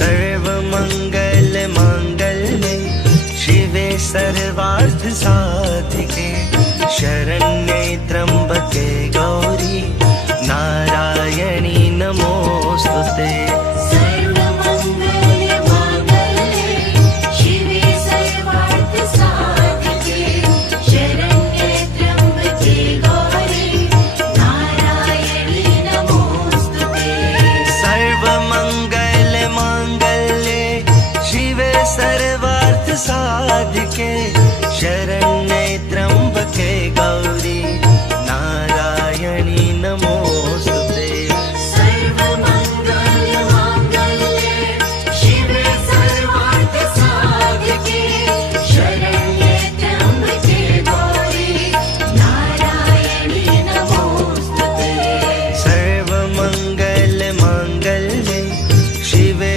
सर्वमंगल मांगल्ये शिवे सर्वार्थ साधिके शरण्ये त्र्यंबके गौरी नारायणी नमोस्तुते। सर्वार्थ साधिके शरण्ये त्र्यंबके गौरी नारायणी नमोस्तुते। सर्वमंगल मांगल्ये शिवे सर्वार्थ साधिके शरण्ये त्र्यंबके गौरी नारायणी नमोस्तुते। सर्वमंगल मांगल्ये शिवे